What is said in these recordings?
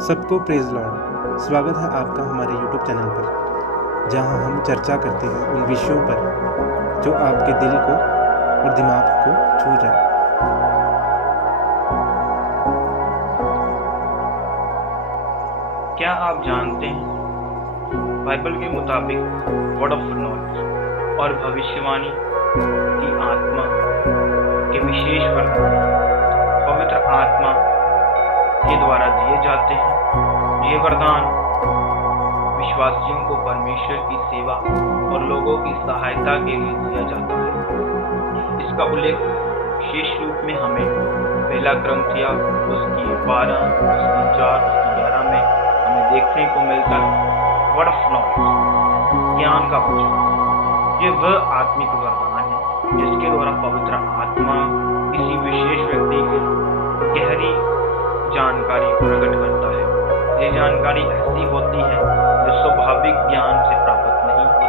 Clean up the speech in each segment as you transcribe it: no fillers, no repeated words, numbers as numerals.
सबको praise Lord. स्वागत है आपका हमारे YouTube चैनल पर, जहां हम चर्चा करते हैं उन विषयों पर जो आपके दिल को और दिमाग को छू जाए। क्या आप जानते हैं बाइबल के मुताबिक वर्ड ऑफ नॉलेज और भविष्यवाणी की आत्मा के विशेष वरदान पवित्र आत्मा के द्वारा दिए जाते हैं। ये वरदान विश्वासियों को परमेश्वर की सेवा और लोगों की सहायता के लिए दिया जाता है। इसका उल्लेख विशेष रूप में हमें पहला क्रंथिया उसकी 12, उसकी 4, उसकी 11 में हमें देखने को मिलता है। वर्ड ऑफ नॉलेज, ज्ञान का वचन, ये वह आत्मिक वरदान है जिसके द्वारा पवित्र आत्मा किसी विशेष व्यक्ति की गहरी जानकारी प्रकट करता है। ये जानकारी ऐसी होती है जो स्वाभाविक ज्ञान से प्राप्त नहीं होती,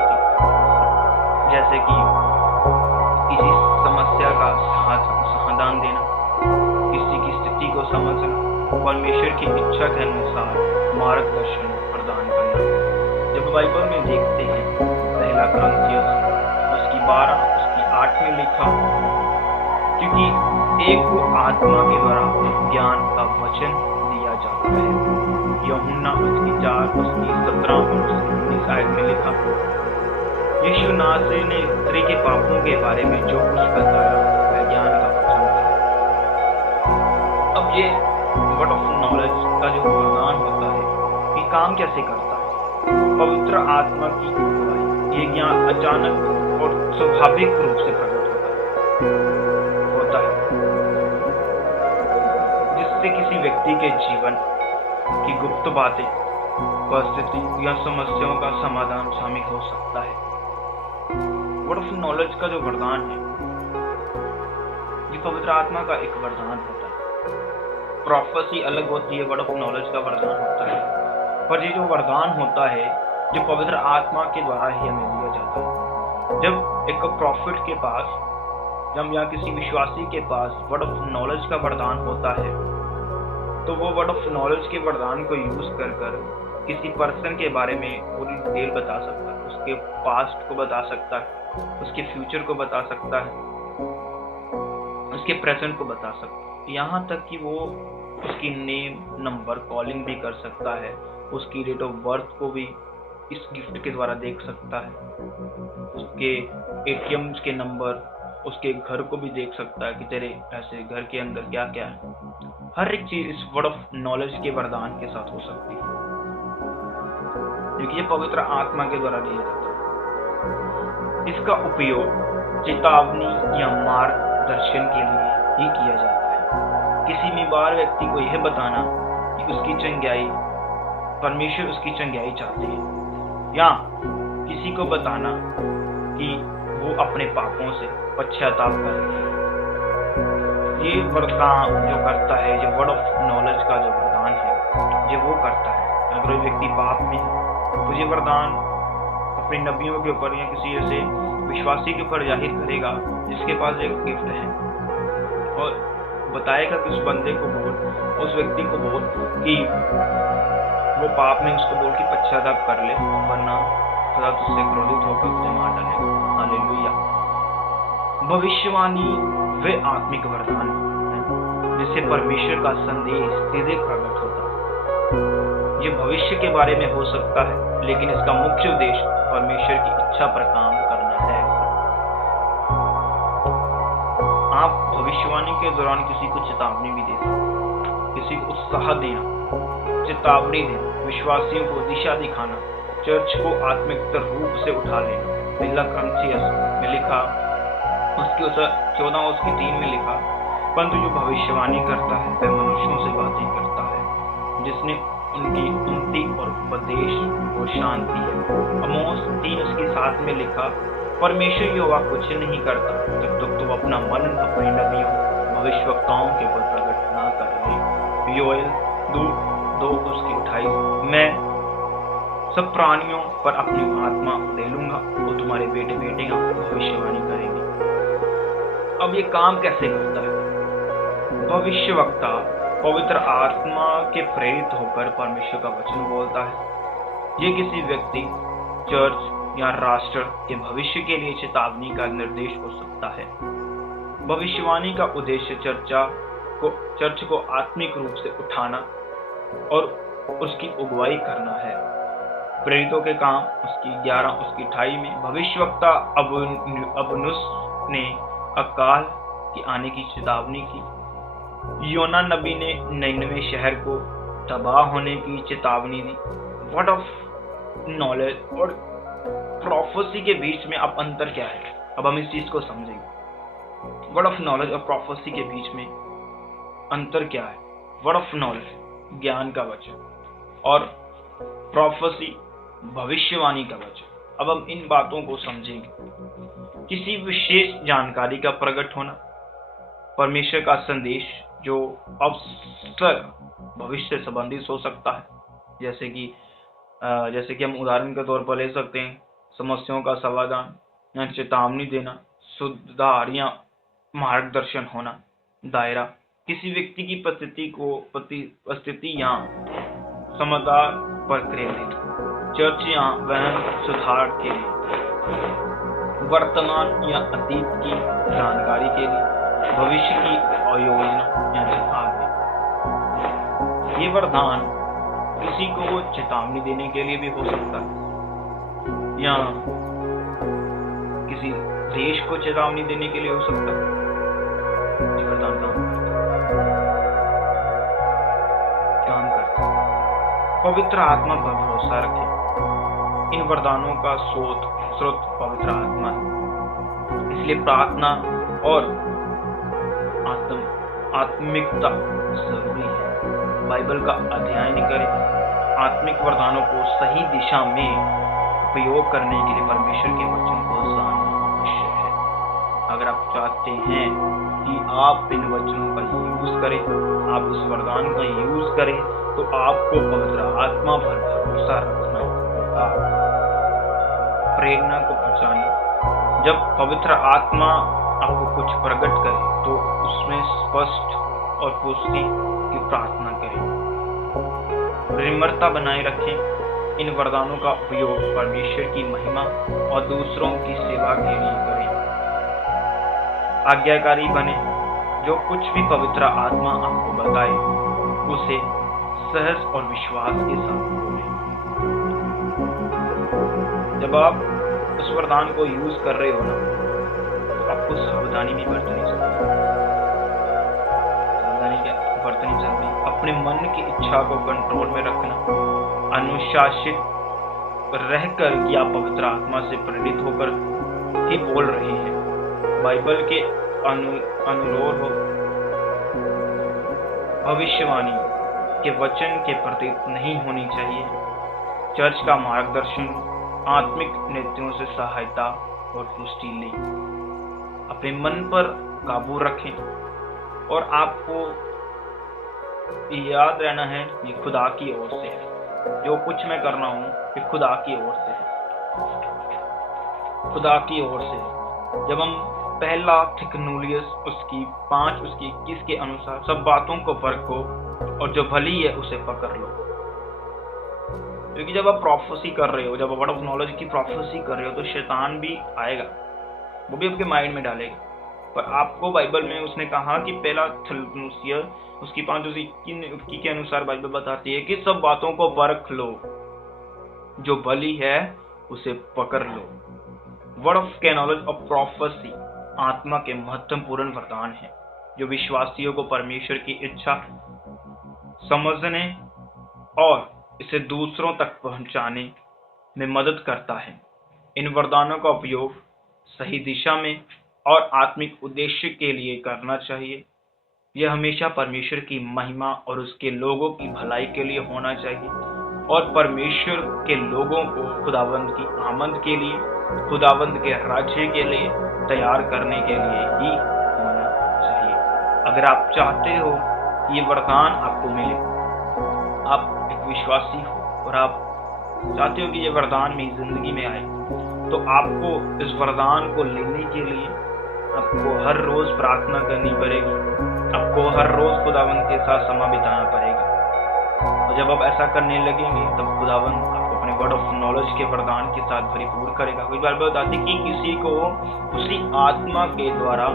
जैसे कि किसी समस्या का समाधान देना, किसी की स्थिति को समझना, परमेश्वर की इच्छा के अनुसार मार्गदर्शन प्रदान करना। जब बाइबल में देखते हैं पहला क्रंथिया उसकी 12, उसकी 8 में लिखा, क्योंकि एक को आत्मा के द्वारा ज्ञान का वचन दिया जाता है। यूहन्ना उसकी 4, उसकी 17 और उसकी 19 में लिखा, यीशु नासरी ने स्त्री के पापों के बारे में जो कुछ बताया वह ज्ञान का वचन था। अब ये वर्ड ऑफ नॉलेज का जो वरदान होता है ये काम कैसे करता है? पवित्र आत्मा की अगुवाई, ये ज्ञान अचानक और स्वाभाविक रूप से प्रकट होता है जिससे किसी व्यक्ति के जीवन की गुप्त बातें, परिस्थिति या समस्याओं का समाधान शामिल हो सकता है। वर्ड ऑफ नॉलेज का जो वरदान है ये पवित्र आत्मा का एक वरदान होता है। प्रोफेसी अलग होती है, वर्ड ऑफ नॉलेज का वरदान होता है, पर ये जो वरदान होता है जो पवित्र आत्मा के द्वारा ही हमें दिया जाता है। जब एक प्रॉफिट के पास, जब या किसी विश्वासी के पास वर्ड ऑफ नॉलेज का वरदान होता है तो वो वर्ड ऑफ नॉलेज के वरदान को यूज कर किसी पर्सन के बारे में पूरी डिटेल बता सकता है, उसके पास्ट को बता सकता है, उसके फ्यूचर को बता सकता है, उसके प्रेजेंट को बता सकता है, यहाँ तक कि वो उसकी नेम, नंबर, कॉलिंग भी कर सकता है, उसकी डेट ऑफ बर्थ को भी इस गिफ्ट के द्वारा देख सकता है, उसके ATM के नंबर, उसके घर को भी देख सकता है कि तेरे ऐसे घर के अंदर क्या क्या है। हर एक चीज इस वर्ड ऑफ नॉलेज के वरदान के साथ हो सकती है, क्योंकि ये पवित्र आत्मा के द्वारा दिया जाता है। इसका उपयोग चेतावनी या मार्गदर्शन के लिए ही किया जाता है। किसी बीमार व्यक्ति को यह बताना कि उसकी चंगाई, परमेश्वर उसकी चंगाई चाहते हैं, या किसी को बताना कि वो अपने पापों से पश्चाताप करे। ये वरदान जो करता है, ये वर्ड ऑफ नॉलेज का जो वरदान है ये वो करता है। अगर कोई व्यक्ति पाप में है तो ये वरदान अपने नबियों के ऊपर या किसी ऐसे विश्वासी के ऊपर जाहिर करेगा जिसके पास एक गिफ्ट है, और बताएगा कि उस बंदे को बोल, उस व्यक्ति को बोल कि वो पाप में, उसको बोल कि पश्चाताप कर ले, वरना खुदा तुझसे क्रोधित होकर तुझे मार डालेगा। हालेलुया। भविष्यवाणी वे आत्मिक वरदान है जिससे परमेश्वर का संदेश सीधे प्रकट होता है। ये भविष्य के बारे में हो सकता है, लेकिन इसका मुख्य उद्देश्य परमेश्वर की इच्छा पर काम करना है। आप भविष्यवाणी के दौरान किसी को चेतावनी भी दे सकते, किसी को उत्साह देना, चेतावनी देना, विश्वासियों को दिशा दिखाना, चर्च को आत्मिक रूप से उठा लेना। पहला क्रंथिया में लिखा, उसकी 14 उसकी 3 में लिखा, परंतु जो भविष्यवाणी करता है वह मनुष्यों से बातें करता है, जिसने उनकी उन्नति और उपदेश और शांति है। आमोस 3 उसकी 7 में लिखा, परमेश्वर यहोवा कुछ नहीं करता जब तक तुम अपना मन अपने नबियों, भविष्यवक्ताओं के ऊपर प्रकट ना कर ले। योएल 2 उसकी 28, मैं सब प्राणियों पर अपनी आत्मा दे लूंगा और तुम्हारे बेटे बेटियां भविष्यवाणी करेंगे। अब ये काम कैसे करता है? भविष्यवक्ता पवित्र आत्मा के प्रेरित होकर परमेश्वर का वचन बोलता है। ये किसी व्यक्ति, चर्च या राष्ट्र के भविष्य के लिए चेतावनी का निर्देश हो सकता है। भविष्यवाणी का उद्देश्य चर्च को आत्मिक रूप से उठाना और उसकी अगुवाई करना है। प्रेरितों के काम उसकी 28 में भविष्यवक्ता अबनुस ने अकाल की आने की चेतावनी की। योना नबी ने 99 शहर को तबाह होने की चेतावनी दी। वर्ड ऑफ नॉलेज और प्रोफेसी के बीच में अब अंतर क्या है? अब हम इस चीज को समझेंगे। वर्ड ऑफ नॉलेज और प्रोफेसी के बीच में अंतर क्या है? वर्ड ऑफ नॉलेज ज्ञान का वचन और प्रोफेसी भविष्यवाणी का वचन। अब हम इन बातों को समझेंगे। किसी विशेष जानकारी का प्रकट होना, परमेश्वर का संदेश जो अवसर भविष्य से संबंधित हो सकता है, जैसे कि हम उदाहरण के तौर पर ले सकते हैं समस्याओं का समाधान या चेतावनी देना, सुधार या मार्गदर्शन होना। दायरा किसी व्यक्ति की परिस्थिति या समाधान पर केंद्रित। चर्च या वहन सुधार के लिए, वर्तमान या अतीत की जानकारी के लिए, भविष्य की योजना या चेतावनी। ये वरदान किसी को चेतावनी देने के लिए भी हो सकता है या किसी देश को चेतावनी देने के लिए हो सकता है। ये वरदान काम करता है। पवित्र आत्मा पर भरोसा रखें। इन वरदानों का स्रोत पवित्र आत्मा है, इसलिए प्रार्थना और आत्मिकता जरूरी है। बाइबल का अध्ययन करें। आत्मिक वरदानों को सही दिशा में उपयोग करने के लिए परमेश्वर के वचन को जानना आवश्यक है। अगर आप चाहते हैं कि आप इन वचनों का यूज करें, आप उस वरदान का यूज करें, तो आपको पवित्र आत्मा पर भरोसा रखना होगा। प्रेरणा को पहचानें। जब पवित्र आत्मा आपको कुछ प्रकट करे तो उसमें स्पष्ट और पुष्टि की प्रार्थना करें। निर्मलता बनाए रखें। इन वरदानों का उपयोग परमेश्वर की महिमा और दूसरों की सेवा के लिए करें। आज्ञाकारी बने। जो कुछ भी पवित्र आत्मा आपको बताए उसे सहज और विश्वास के साथ बोलें। जब आप उस वरदान को यूज कर रहे हो ना, तो आपको सावधानी भी बरतनी चाहिए। अपने मन की इच्छा को कंट्रोल में रखना, अनुशासित रहकर कि आप पवित्र आत्मा से प्रेरित होकर ही बोल रहे हैं। बाइबल के अनुरोध हो। भविष्यवाणी के वचन के प्रति नहीं होनी चाहिए। चर्च का मार्गदर्शन, आत्मिक नीतियों से सहायता और पुष्टि लें। अपने मन पर काबू रखें और आपको याद रहना है ये खुदा की ओर से है। जो कुछ मैं कर रहा हूँ ये खुदा की ओर से है। खुदा की ओर से है। जब हम पहला थिकनूलियस उसकी 5:21 के अनुसार सब बातों को परखो और जो भली है उसे पकड़ लो। क्योंकि जब आप प्रोफेसी कर रहे हो, जब आप वर्ड ऑफ नॉलेज की प्रोफेसी कर रहे हो, तो शैतान भी आएगा, वो भी आपके माइंड में डालेगा। पर आपको बाइबल में उसने कहा कि पहला थिकनूलियस उसकी 5:21 के अनुसार बाइबल बताती है कि सब बातों को परख लो, जो भली है उसे पकड़ लो। वर्ड ऑफ नॉलेज और प्रोफेसी आत्मा के महत्वपूर्ण वरदान है जो विश्वासियों को परमेश्वर की इच्छा समझने और इसे दूसरों तक पहुंचाने में मदद करता है। इन वरदानों का उपयोग सही दिशा में और आत्मिक उद्देश्य के लिए करना चाहिए। यह हमेशा परमेश्वर की महिमा और उसके लोगों की भलाई के लिए होना चाहिए और परमेश्वर के लोगों को खुदावंद की आमद के लिए, खुदावंद के राज्य के लिए तैयार करने के लिए ही होना चाहिए। अगर आप चाहते हो कि ये वरदान आपको मिले, आप एक विश्वासी हो और आप चाहते हो कि ये वरदान मेरी जिंदगी में आए, तो आपको इस वरदान को लेने के लिए आपको हर रोज प्रार्थना करनी पड़ेगी। आपको हर रोज खुदावंद के साथ समय बिताना पड़ेगा। और जब आप ऐसा करने लगेंगे तब खुदावंद आपको अपने वर्ड ऑफ नॉलेज के वरदान के साथ भरपूर करेगा। कुछ बार बताते कि किसी को उसी आत्मा के द्वारा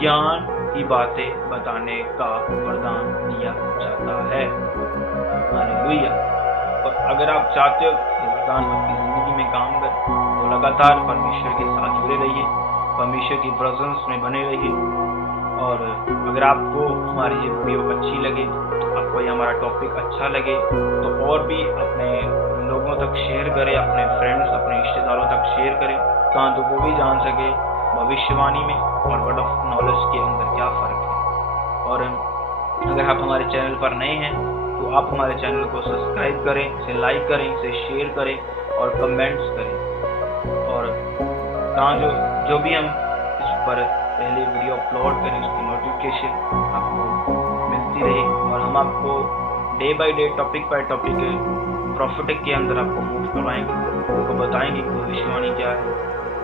ज्ञान की बातें बताने का वरदान दिया जाता है। हालेलुया। और अगर आप चाहते हो कि वरदान आपकी जिंदगी में काम करे तो लगातार परमेश्वर के साथ जुड़े रहिए, परमेश्वर की प्रेजेंस में बने रहिए। और अगर आपको हमारी ये वीडियो अच्छी लगे, आपको ये हमारा टॉपिक अच्छा लगे, तो और भी अपने लोगों तक शेयर करें, अपने फ्रेंड्स, अपने रिश्तेदारों तक शेयर करें, ताकि वो भी जान सके भविष्यवाणी में और वर्ड ऑफ नॉलेज के अंदर क्या फ़र्क है। और अगर आप हमारे चैनल पर नए हैं तो आप हमारे चैनल को सब्सक्राइब करें, इसे लाइक करें, इसे शेयर करें और कमेंट्स करें। और जो भी हम इस पर पहले वीडियो अपलोड करें उसकी नोटिफिकेशन आपको मिलती रहे। और हम आपको day by day, topic by topic prophetic के अंदर आपको मूव करवाएंगे, आपको बताएंगे कि भविष्यवाणी क्या है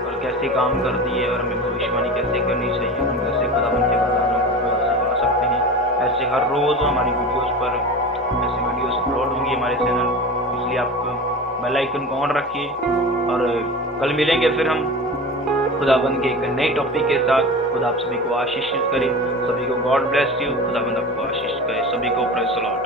और कैसे काम करती है और हमें भविष्यवाणी कैसे करनी चाहिए, हम कैसे खुदावंद के वरदानों को कैसे पा सकते हैं। ऐसे हर रोज़ हमारी वीडियोस पर ऐसे वीडियोस अपलोड होंगी हमारे चैनल, इसलिए आप बेल आइकन को ऑन रखिए। और कल मिलेंगे फिर हम खुदाबंद के एक नए टॉपिक के साथ। खुदा आप सभी को आशीषित करे, सभी को गॉड ब्लेस यू। खुदाबंद आपको आशीष करे, सभी को प्रेज़ द लॉर्ड।